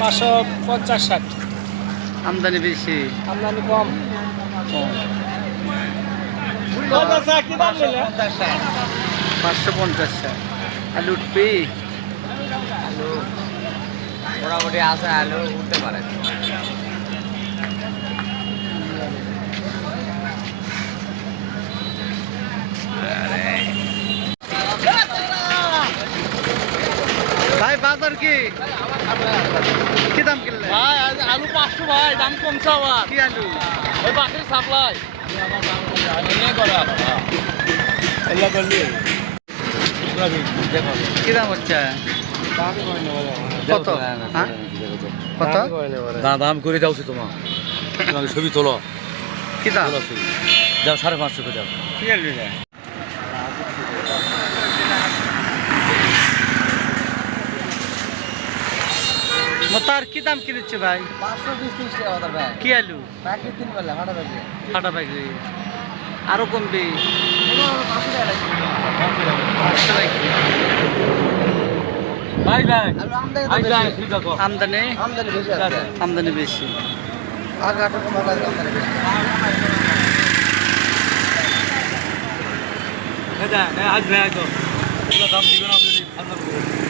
পাঁচশো পঞ্চাশ ষাট। আমদানি বেশি। আমদানি কম। পাঁচশো পঞ্চাশ ষাট। আলু উঠবে? আলু মোটামুটি আছে আলু উঠতে পারে। ভাই বাজার কি? কি দাম কিনলে? ভাই আলু পাঁচশো ভাই দাম কমছে আবার। কি আলু? ওই পাশের সাপ্লাই। করলি। কি দাম হচ্ছে? কত? হ্যাঁ? কত? দাম দাম করে যাও তোমার। তোমাকে ছবি তোলো। কি দাম? যাও সাড়ে পাঁচশো করে যাও কি আলু রে মোতার কি দাম কিনেছে ভাই। কি আলু? ফাটা আরও কমবে। আমদানি আমদানি? বেশি আজ দাম দিবেন আপনি